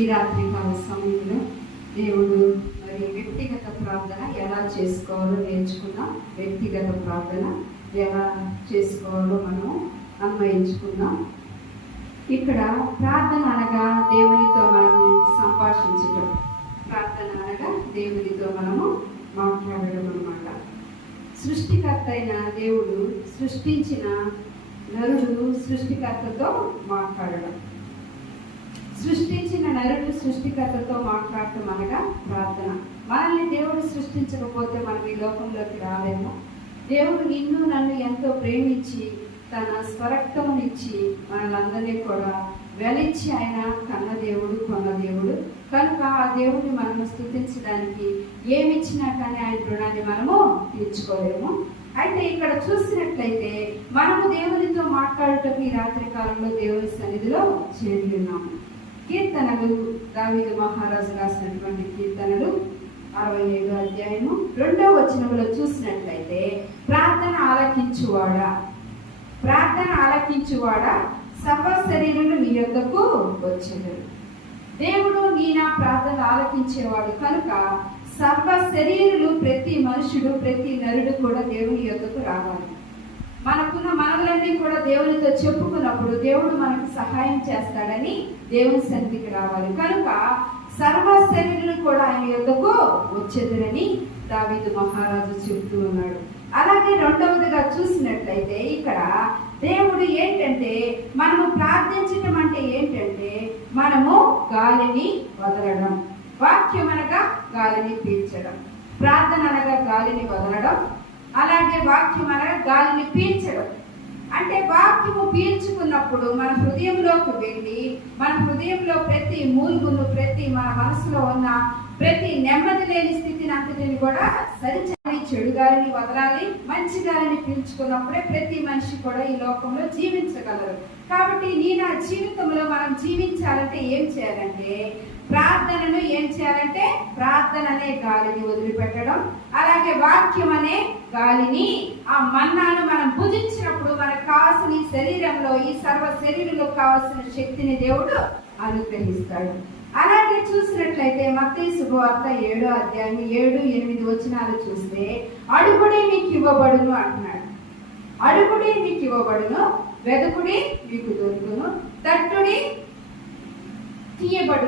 ఈ రాత్రి కాల సమయంలో దేవుడు మరి వ్యక్తిగత ప్రార్థన ఎలా చేసుకోవాలో నేర్చుకున్నాం వ్యక్తిగత ప్రార్థన ఎలా చేసుకోవాలో మనం అన్వయించుకున్నాం ఇక్కడ ప్రార్థన అనగా దేవునితో మనము సంభాషించటం. ప్రార్థన అనగా దేవునితో మనము మాట్లాడడం అన్నమాట. సృష్టికర్త అయిన దేవుడు సృష్టించిన నరుడు సృష్టికర్తతో మాట్లాడడం. సృష్టించిన నరుడు సృష్టికర్తతో మాట్లాడటం అనగా ప్రార్థన. మనల్ని దేవుడు సృష్టించకపోతే మనం ఈ లోకంలోకి రాలేము. దేవుడు నిన్ను నన్ను ఎంతో ప్రేమించి తన స్వరక్తమునిచ్చి మనలందరినీ కూడా వెలిచి ఆయన కన్న దేవుడు కొన్న దేవుడు కనుక ఆ దేవుడిని మనము స్థుతించడానికి ఏమిచ్చినా కానీ ఆయన రుణాన్ని మనము తీర్చుకోలేము. అయితే ఇక్కడ చూసినట్లయితే మనము దేవునితో మాట్లాడటం ఈ రాత్రి కాలంలో దేవుని సన్నిధిలో చేరి ఉన్నాము. కీర్తనలు దావీదు మహారాజు రాసినటువంటి కీర్తనలు అరవై ఏడు అధ్యాయము రెండో వచనంలో చూసినట్లయితే ప్రార్థన ఆలకించువాడా? ప్రార్థన ఆలకించువాడా? సర్వ శరీరులు మీ యొద్దకు వచ్చేది దేవుడు నీ నా ప్రార్థన ఆలకించేవాడు కనుక సర్వ శరీరులు ప్రతి మనుషుడు ప్రతి నరుడు కూడా దేవుని యొద్దకు రావాలి. మనకున్న మనలన్నీ కూడా దేవునితో చెప్పుకున్నప్పుడు దేవుడు మనకు సహాయం చేస్తాడని దేవుని సన్నిధికి రావాలి. కనుక సర్వ శరీరులు కూడా ఆయన యొద్దకు వచ్చేదిరని దావీదు మహారాజు చెబుతూ ఉన్నాడు. అలాగే రెండవదిగా చూసినట్లయితే ఇక్కడ దేవుడు ఏంటంటే మనము ప్రార్థించటం అంటే ఏంటంటే మనము గాలిని వదలడం వాక్యం అనగా గాలిని పీల్చడం ప్రార్థన అనగా గాలిని వదలడం అలాగే వాక్యం అనగా గాలిని పీల్చడం. అంటే వాక్యము పీల్చుకున్నప్పుడు మన హృదయంలోకి వెళ్ళి మన హృదయంలో ప్రతి మూలుగును ప్రతి మన మనసులో ఉన్న ప్రతి నెమ్మది లేని స్థితిని అంతటిని కూడా సరిచాలి చెడు గాలిని వదలాలి మంచి గాలిని పీల్చుకున్నప్పుడే ప్రతి మనిషి కూడా ఈ లోకంలో జీవించగలరు. కాబట్టి నీ నా జీవితంలో మనం జీవించాలంటే ఏం చేయాలంటే ప్రార్థనను ఏం చేయాలంటే ప్రార్థన అనే గాలిని వదిలిపెట్టడం. అలాగే వాక్యం అనే గాలిని ఆ మన్నాను మనం భుజించినప్పుడు మనకు కావాల్సిన ఈ శరీరంలో ఈ సర్వ శరీరంలో కావాల్సిన శక్తిని దేవుడు అనుగ్రహిస్తాడు. అలాగే చూసినట్లయితే మత్తయి శుభవార్త ఏడో అధ్యాయం ఏడు ఎనిమిది వచనాలు చూస్తే అడుగుడే మీకు ఇవ్వబడును అంటున్నాడు. అడుగుడే మీకు ఇవ్వబడును వెదుకుడి మీకు దొరుకును తట్టుడి తీయబడు